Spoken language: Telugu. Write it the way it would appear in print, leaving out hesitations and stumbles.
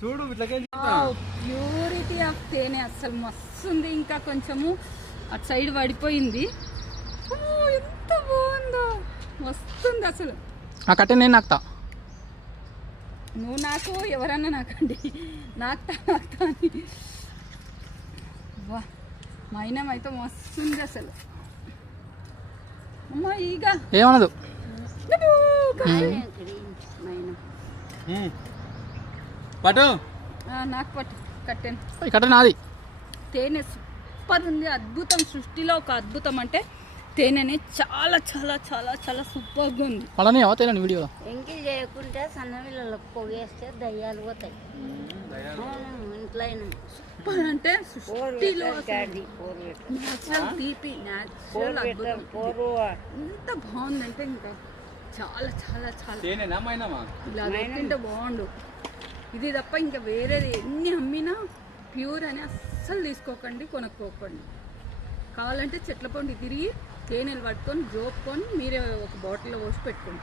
చూడు ప్యూరిటీ ఆఫ్ తేనె అసలు మస్తు ఉంది. ఇంకా కొంచెము అటు సైడ్ పడిపోయింది. ఎంత బాగుందో, వస్తుంది అసలు. ఆ కట్టే నేను నాకుతా, నువ్వు నాకు ఎవరన్నా నాకండి, నాకుతా అని. వా మైనం అయితే మస్తుంది అసలు. అమ్మా ఈగ ఏమనదు. పట్టు నాకు పట్టు కట్టాను. కట్ట నాది. తేనె సూపర్ ఉంది, అద్భుతం. సృష్టిలో ఒక అద్భుతం అంటే తేనెని చాలా చాలా చాలా చాలా సూపర్గా ఉంది. అలానే తేనె వీడియోలో ఎంకి చేయకుంటే సన్నవిళ్ళకి పొగేస్తే దయ్యాలు పోతాయి ఇంట్లో. సూపర్ అంటే సృష్టిలో న్యాచురల్ తీపి, న్యాచురల్ అద్భుతం. ఎంత బాగుందంటే ఇంకా చాలా చాలా చాలా ఇలా తింటే బాగుండు. ఇది తప్ప ఇంకా వేరేది ఎన్ని అమ్మినా ప్యూర్ అని అస్సలు తీసుకోకండి, కొనుక్కోకండి. కావాలంటే చెట్ల పండు తిరిగి తేనెలు పట్టుకొని జోపుకొని మీరే ఒక బాటిల్లో పోసి పెట్టుకోండి.